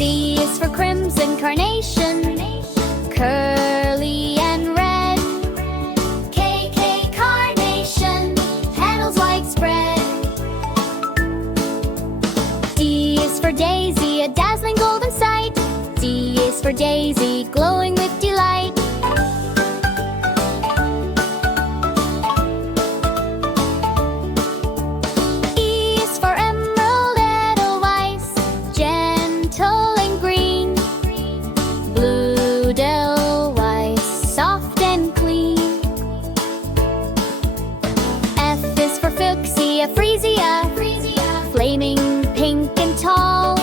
C is for crimson carnation, curly and red. K, carnation, petals widespread. D is for daisy, a dazzling golden sight. D is for daisy, glowing with delight. E is for emerald, edelweiss, gentle and green. Blue, edelweiss, soft and clean. F is for fuchsia, freesia, flaming pink and tall.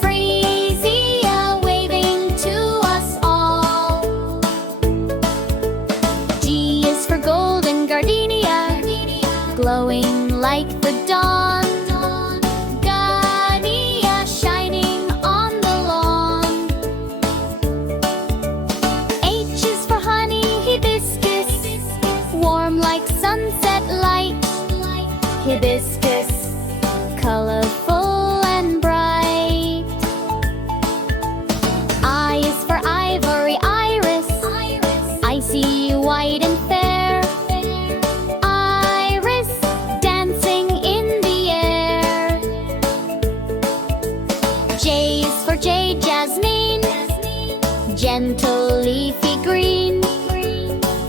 Freesia, waving to us all. G is for golden gardenia, glowing like the dawn. Gardenia, shining on the lawn. H is for honey, hibiscus, warm like sunset light. Hibiscus, colorful and bright. I is for ivory, iris, icy white and fair. Iris, dancing in the air. J is for jade, jasmine, gentle leafy green.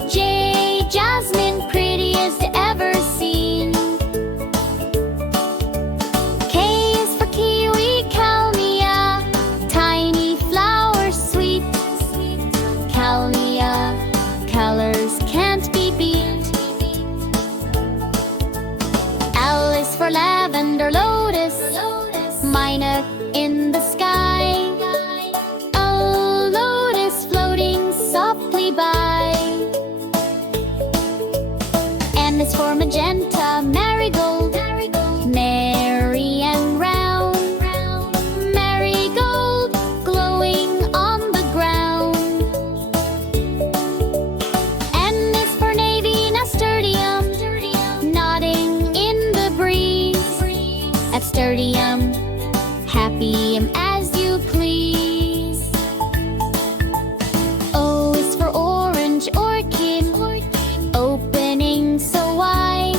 Jade, jasmine, prettiest ever seen. K is for kiwi, kalmia, tiny flower sweet. Kalmia, colors can't be beat. L is for lavender, lotus, minor in the sky. A lotus floating softly by. M is for magenta, marigold, merry and round. Marigold, glowing on the ground. N is for navy, nasturtium, nodding in the breeze. Nasturtium, happy as you please. O is for orange, orchid, opening so wide.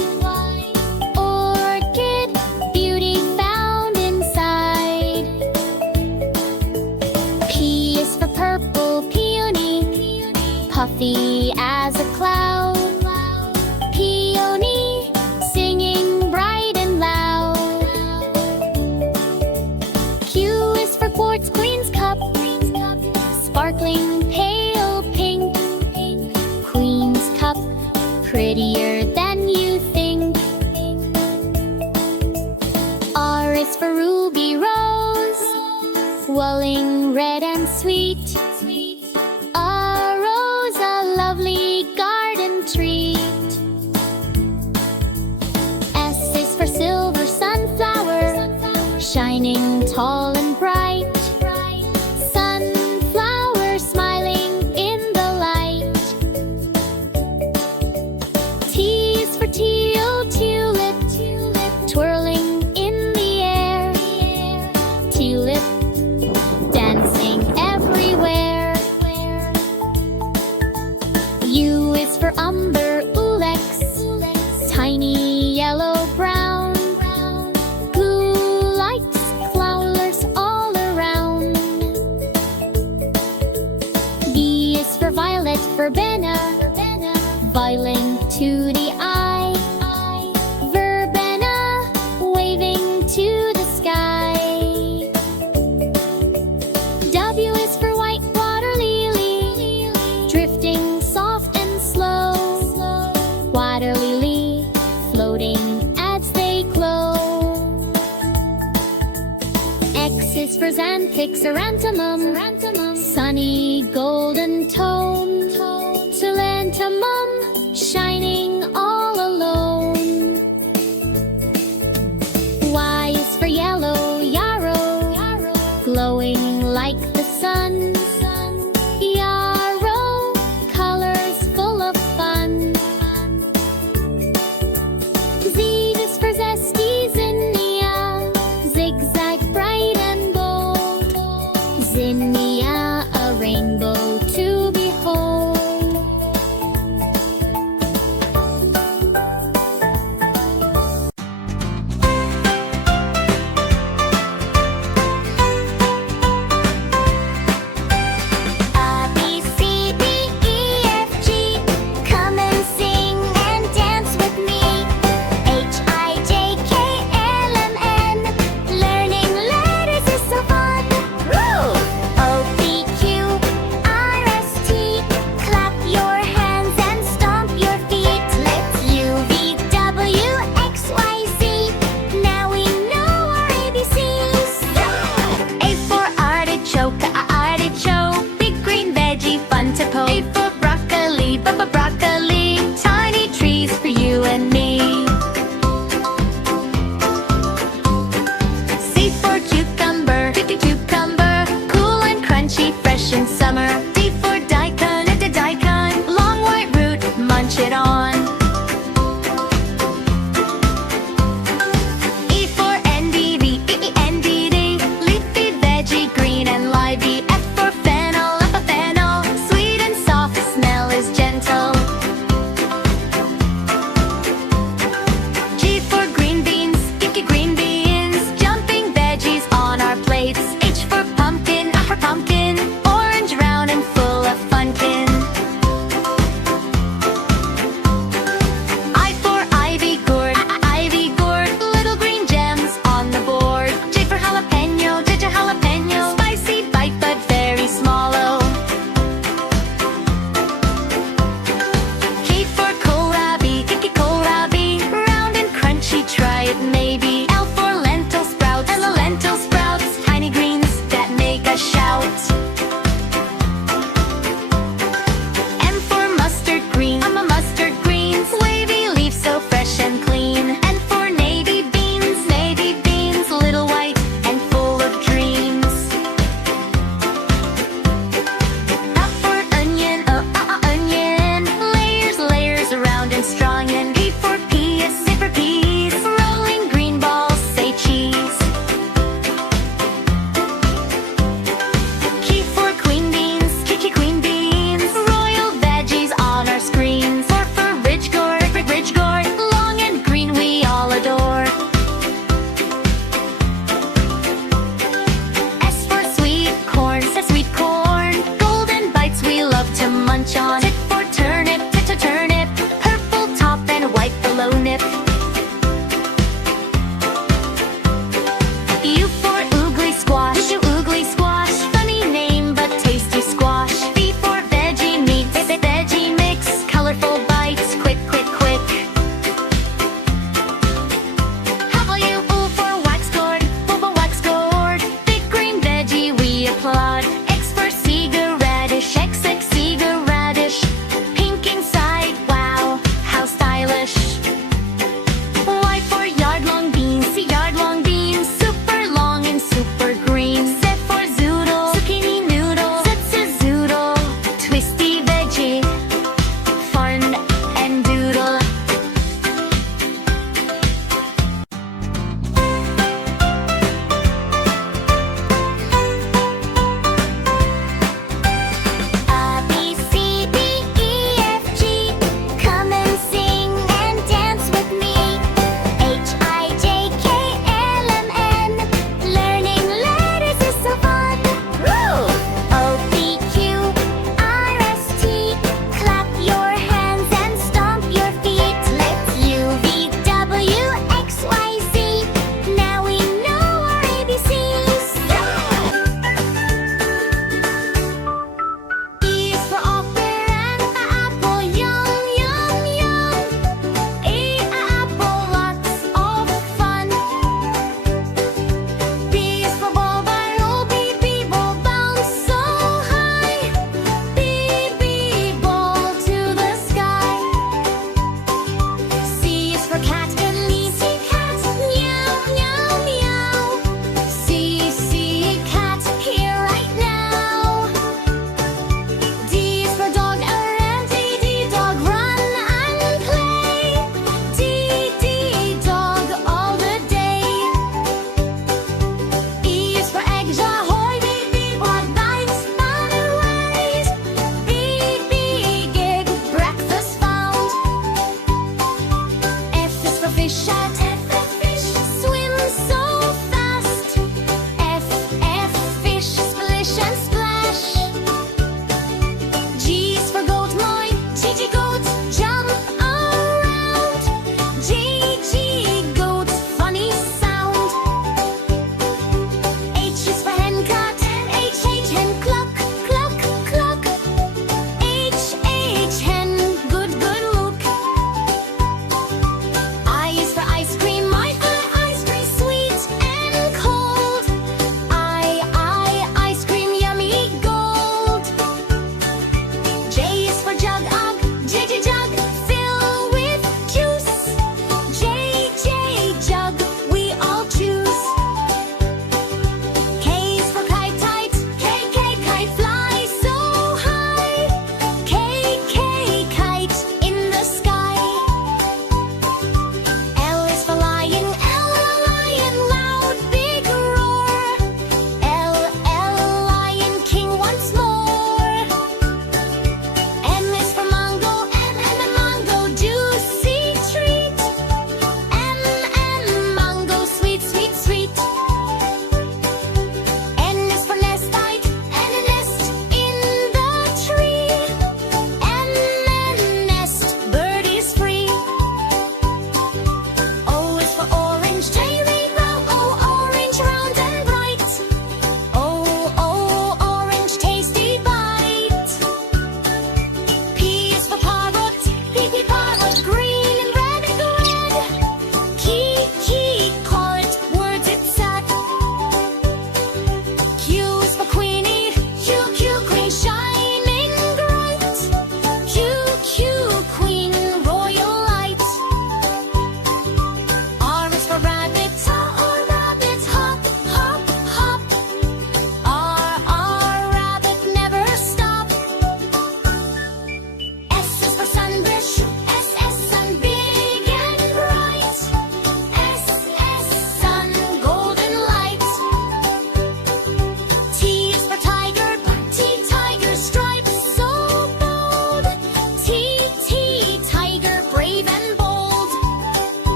Orchid, beauty found inside. P is for purple, peony, puffy as a cloud. Peony, singing bright and loud. Q is for quartz, queen's cup, sparkling pale pink. Queen's cup, prettier than you think. R is for ruby rose, welling red and sweet. A rose, a lovely garden treat. S is for silver sunflower, shining tall and bright. Sunflower, smiling in the light. T is for teal, tulip, twirling in the air. Tulip, dancing everywhere. U is for umber, ulex, tiny yellow-brown. Blue lights, flowers all around. V is for violet, verbena, violin to the eye. Verbena, waving to the sky. W is for white water lily, drifting soft and slow. Water lily, floating as they glow. X is for xanthix, chrysanthemum, sunny golden tone. Chrysanthemum,